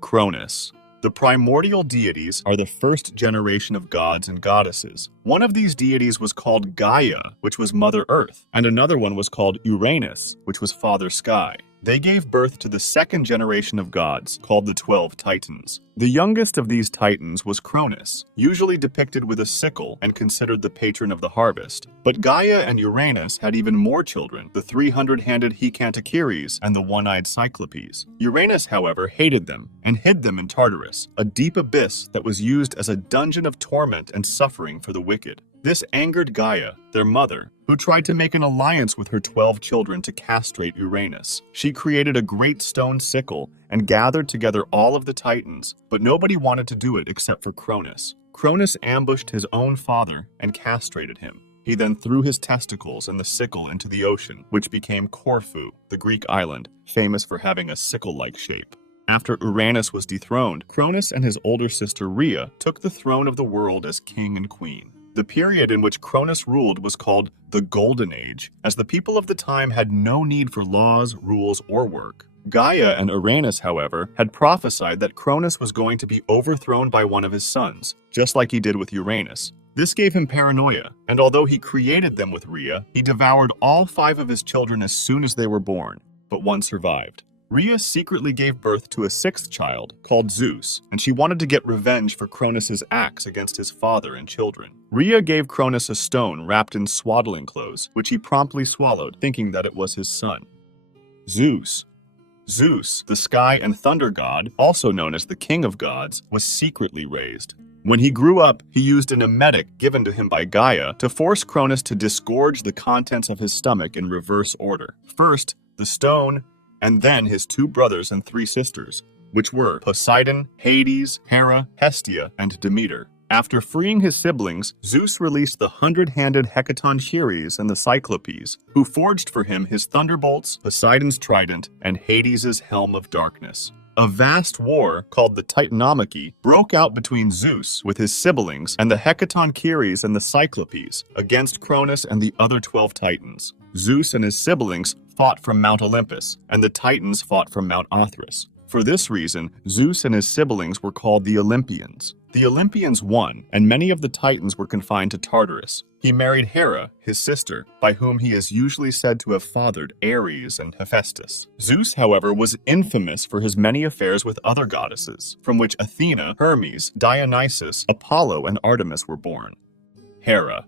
Cronus. The primordial deities are the first generation of gods and goddesses. One of these deities was called Gaia, which was Mother Earth, and another one was called Uranus, which was Father Sky. They gave birth to the second generation of gods, called the 12 Titans. The youngest of these Titans was Cronus, usually depicted with a sickle and considered the patron of the harvest. But Gaia and Uranus had even more children, the 300-handed Hecantocheires and the one-eyed Cyclopes. Uranus, however, hated them and hid them in Tartarus, a deep abyss that was used as a dungeon of torment and suffering for the wicked. This angered Gaia, their mother, who tried to make an alliance with her 12 children to castrate Uranus. She created a great stone sickle and gathered together all of the Titans, but nobody wanted to do it except for Cronus. Cronus ambushed his own father and castrated him. He then threw his testicles and the sickle into the ocean, which became Corfu, the Greek island, famous for having a sickle-like shape. After Uranus was dethroned, Cronus and his older sister Rhea took the throne of the world as king and queen. The period in which Cronus ruled was called the Golden Age, as the people of the time had no need for laws, rules, or work. Gaia and Uranus, however, had prophesied that Cronus was going to be overthrown by one of his sons, just like he did with Uranus. This gave him paranoia, and although he created them with Rhea, he devoured all 5 of his children as soon as they were born, but one survived. Rhea secretly gave birth to a 6th child, called Zeus, and she wanted to get revenge for Cronus's acts against his father and children. Rhea gave Cronus a stone wrapped in swaddling clothes, which he promptly swallowed, thinking that it was his son. Zeus. Zeus, the sky and thunder god, also known as the king of gods, was secretly raised. When he grew up, he used an emetic given to him by Gaia to force Cronus to disgorge the contents of his stomach in reverse order. First, the stone, and then his 2 brothers and 3 sisters, which were Poseidon, Hades, Hera, Hestia, and Demeter. After freeing his siblings, Zeus released the 100-handed Hecatoncheires and the Cyclopes, who forged for him his thunderbolts, Poseidon's trident, and Hades' helm of darkness. A vast war, called the Titanomachy, broke out between Zeus with his siblings and the Hecatoncheires and the Cyclopes against Cronus and the other 12 Titans. Zeus and his siblings fought from Mount Olympus, and the Titans fought from Mount Othrys. For this reason, Zeus and his siblings were called the Olympians. The Olympians won, and many of the Titans were confined to Tartarus. He married Hera, his sister, by whom he is usually said to have fathered Ares and Hephaestus. Zeus, however, was infamous for his many affairs with other goddesses, from which Athena, Hermes, Dionysus, Apollo, and Artemis were born. Hera.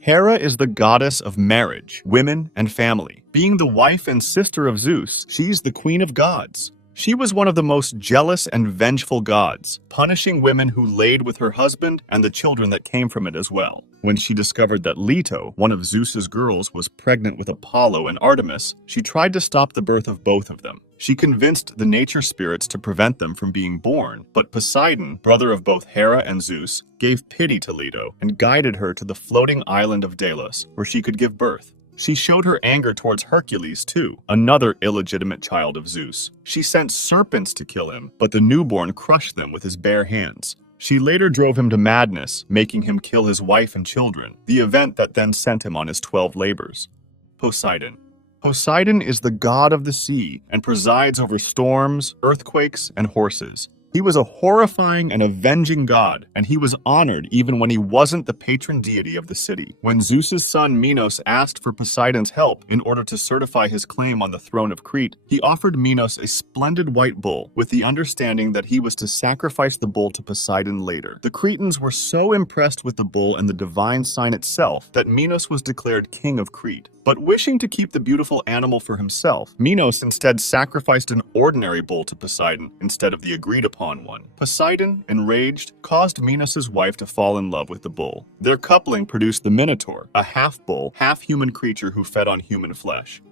Hera is the goddess of marriage, women, and family. Being the wife and sister of Zeus, she's the queen of gods. She was one of the most jealous and vengeful gods, punishing women who laid with her husband and the children that came from it as well. When she discovered that Leto, one of Zeus's girls, was pregnant with Apollo and Artemis, she tried to stop the birth of both of them. She convinced the nature spirits to prevent them from being born, but Poseidon, brother of both Hera and Zeus, gave pity to Leto and guided her to the floating island of Delos, where she could give birth. She showed her anger towards Hercules, too, another illegitimate child of Zeus. She sent serpents to kill him, but the newborn crushed them with his bare hands. She later drove him to madness, making him kill his wife and children, the event that then sent him on his 12 labors. Poseidon. Poseidon is the god of the sea and presides over storms, earthquakes, and horses. He was a horrifying and avenging god, and he was honored even when he wasn't the patron deity of the city. When Zeus's son Minos asked for Poseidon's help in order to certify his claim on the throne of Crete, he offered Minos a splendid white bull, with the understanding that he was to sacrifice the bull to Poseidon later. The Cretans were so impressed with the bull and the divine sign itself that Minos was declared king of Crete. But wishing to keep the beautiful animal for himself, Minos instead sacrificed an ordinary bull to Poseidon instead of the agreed-upon one. Poseidon, enraged, caused Minos' wife to fall in love with the bull. Their coupling produced the Minotaur, a half-bull, half-human creature who fed on human flesh.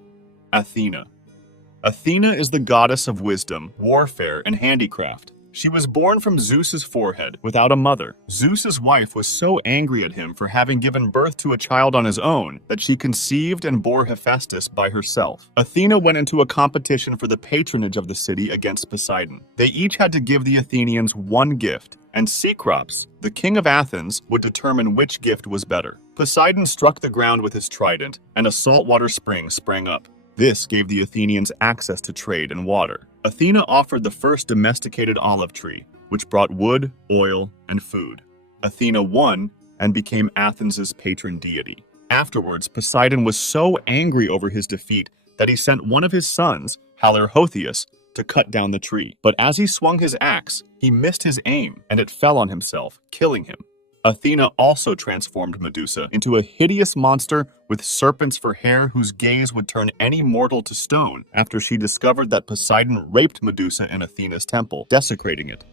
Athena. Athena is the goddess of wisdom, warfare, and handicraft. She was born from Zeus's forehead, without a mother. Zeus's wife was so angry at him for having given birth to a child on his own that she conceived and bore Hephaestus by herself. Athena went into a competition for the patronage of the city against Poseidon. They each had to give the Athenians one gift, and Cecrops, the king of Athens, would determine which gift was better. Poseidon struck the ground with his trident, and a saltwater spring sprang up. This gave the Athenians access to trade and water. Athena offered the first domesticated olive tree, which brought wood, oil, and food. Athena won and became Athens' patron deity. Afterwards, Poseidon was so angry over his defeat that he sent one of his sons, Halirrhothius, to cut down the tree. But as he swung his axe, he missed his aim, and it fell on himself, killing him. Athena also transformed Medusa into a hideous monster with serpents for hair whose gaze would turn any mortal to stone after she discovered that Poseidon raped Medusa in Athena's temple, desecrating it.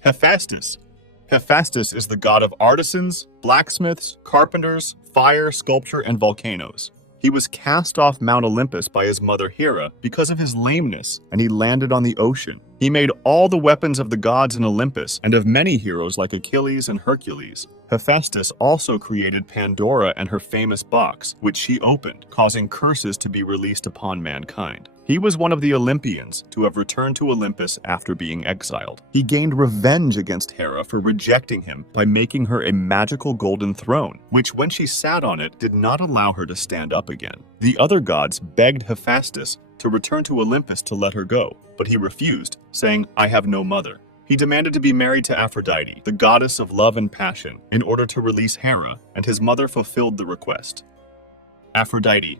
Hephaestus. Hephaestus is the god of artisans, blacksmiths, carpenters, fire, sculpture, and volcanoes. He was cast off Mount Olympus by his mother Hera because of his lameness, and he landed on the ocean. He made all the weapons of the gods in Olympus and of many heroes like Achilles and Hercules. Hephaestus also created Pandora and her famous box, which she opened, causing curses to be released upon mankind. He was one of the Olympians to have returned to Olympus after being exiled. He gained revenge against Hera for rejecting him by making her a magical golden throne, which when she sat on it did not allow her to stand up again. The other gods begged Hephaestus to return to Olympus to let her go, but he refused, saying, "I have no mother." He demanded to be married to Aphrodite, the goddess of love and passion, in order to release Hera, and his mother fulfilled the request. Aphrodite.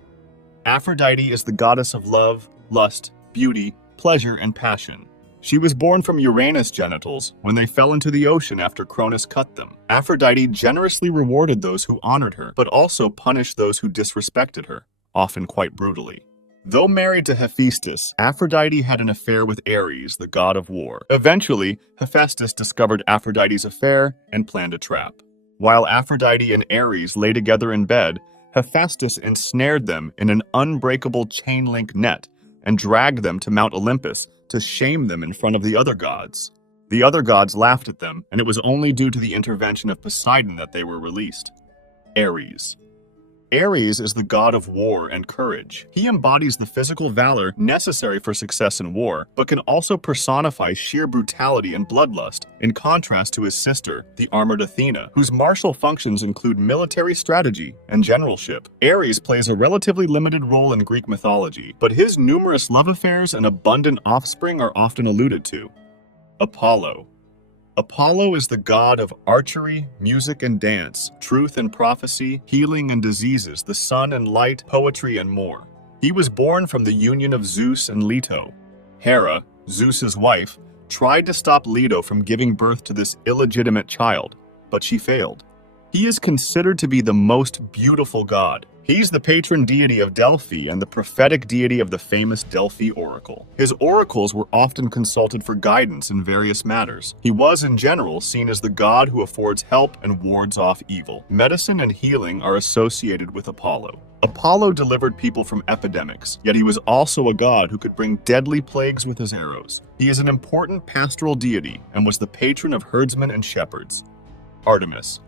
Aphrodite is the goddess of love, lust, beauty, pleasure, and passion. She was born from Uranus' genitals when they fell into the ocean after Cronus cut them. Aphrodite generously rewarded those who honored her, but also punished those who disrespected her, often quite brutally. Though married to Hephaestus, Aphrodite had an affair with Ares, the god of war. Eventually, Hephaestus discovered Aphrodite's affair and planned a trap. While Aphrodite and Ares lay together in bed, Hephaestus ensnared them in an unbreakable chain-link net and dragged them to Mount Olympus to shame them in front of the other gods. The other gods laughed at them, and it was only due to the intervention of Poseidon that they were released. Ares. Ares is the god of war and courage. He embodies the physical valor necessary for success in war, but can also personify sheer brutality and bloodlust, in contrast to his sister, the armored Athena, whose martial functions include military strategy and generalship. Ares plays a relatively limited role in Greek mythology, but his numerous love affairs and abundant offspring are often alluded to. Apollo. Apollo is the god of archery, music and dance, truth and prophecy, healing and diseases, the sun and light, poetry and more. He was born from the union of Zeus and Leto. Hera, Zeus's wife, tried to stop Leto from giving birth to this illegitimate child, but she failed. He is considered to be the most beautiful god. He's the patron deity of Delphi and the prophetic deity of the famous Delphi oracle. His oracles were often consulted for guidance in various matters. He was, in general, seen as the god who affords help and wards off evil. Medicine and healing are associated with Apollo. Apollo delivered people from epidemics, yet he was also a god who could bring deadly plagues with his arrows. He is an important pastoral deity and was the patron of herdsmen and shepherds. Artemis.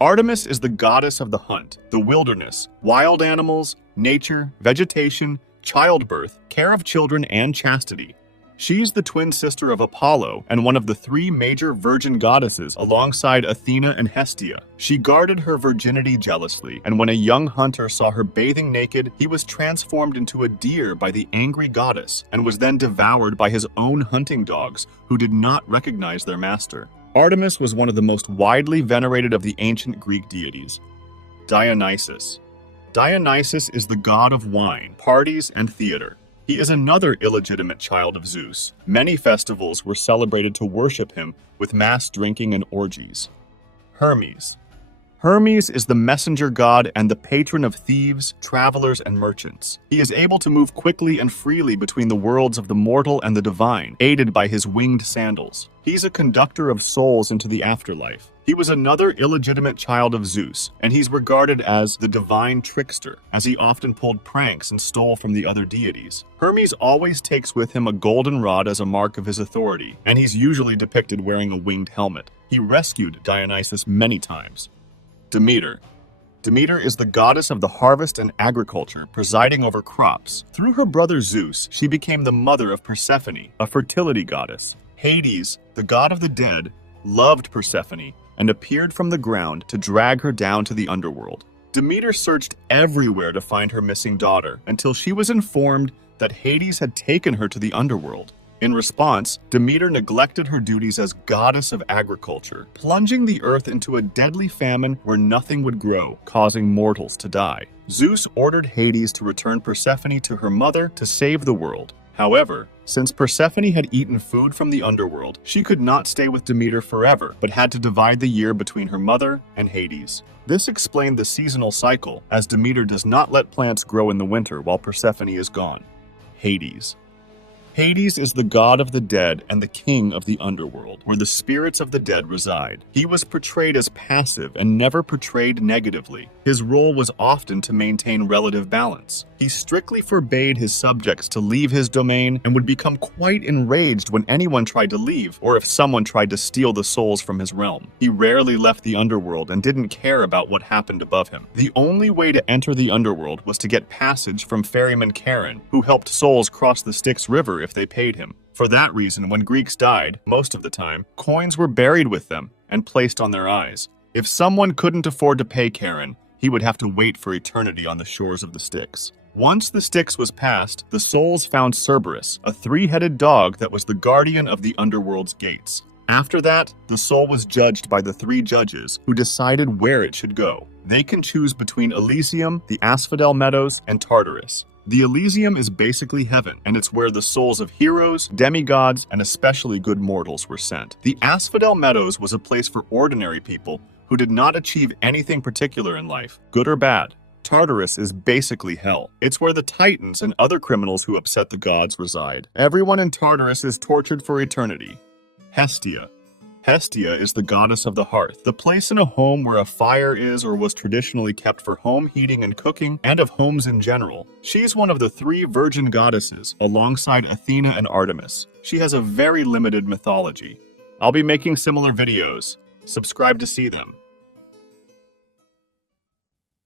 Artemis is the goddess of the hunt, the wilderness, wild animals, nature, vegetation, childbirth, care of children, and chastity. She's the twin sister of Apollo and one of the three major virgin goddesses alongside Athena and Hestia. She guarded her virginity jealously, and when a young hunter saw her bathing naked, he was transformed into a deer by the angry goddess and was then devoured by his own hunting dogs, who did not recognize their master. Artemis was one of the most widely venerated of the ancient Greek deities. Dionysus. Dionysus is the god of wine, parties, and theater. He is another illegitimate child of Zeus. Many festivals were celebrated to worship him with mass drinking and orgies. Hermes. Hermes is the messenger god and the patron of thieves, travelers, and merchants. He is able to move quickly and freely between the worlds of the mortal and the divine, aided by his winged sandals. He's a conductor of souls into the afterlife. He was another illegitimate child of Zeus, and he's regarded as the divine trickster, as he often pulled pranks and stole from the other deities. Hermes always takes with him a golden rod as a mark of his authority, and he's usually depicted wearing a winged helmet. He rescued Dionysus many times. Demeter. Demeter is the goddess of the harvest and agriculture, presiding over crops. Through her brother Zeus, she became the mother of Persephone, a fertility goddess. Hades, the god of the dead, loved Persephone and appeared from the ground to drag her down to the underworld. Demeter searched everywhere to find her missing daughter until she was informed that Hades had taken her to the underworld. In response, Demeter neglected her duties as goddess of agriculture, plunging the earth into a deadly famine where nothing would grow, causing mortals to die. Zeus ordered Hades to return Persephone to her mother to save the world. However, since Persephone had eaten food from the underworld, she could not stay with Demeter forever, but had to divide the year between her mother and Hades. This explained the seasonal cycle, as Demeter does not let plants grow in the winter while Persephone is gone. Hades. Hades is the god of the dead and the king of the underworld, where the spirits of the dead reside. He was portrayed as passive and never portrayed negatively. His role was often to maintain relative balance. He strictly forbade his subjects to leave his domain and would become quite enraged when anyone tried to leave or if someone tried to steal the souls from his realm. He rarely left the underworld and didn't care about what happened above him. The only way to enter the underworld was to get passage from ferryman Charon, who helped souls cross the Styx River if they paid him. For that reason, when Greeks died, most of the time, coins were buried with them and placed on their eyes. If someone couldn't afford to pay Charon, he would have to wait for eternity on the shores of the Styx. Once the Styx was passed, the souls found Cerberus, a three-headed dog that was the guardian of the underworld's gates. After that, the soul was judged by the three judges, who decided where it should go. They can choose between Elysium, the Asphodel Meadows, and Tartarus. The Elysium is basically heaven, and it's where the souls of heroes, demigods, and especially good mortals were sent. The Asphodel Meadows was a place for ordinary people who did not achieve anything particular in life, good or bad. Tartarus is basically hell. It's where the Titans and other criminals who upset the gods reside. Everyone in Tartarus is tortured for eternity. Hestia. Hestia is the goddess of the hearth, the place in a home where a fire is or was traditionally kept for home heating and cooking, and of homes in general. She's one of the three virgin goddesses, alongside Athena and Artemis. She has a very limited mythology. I'll be making similar videos. Subscribe to see them.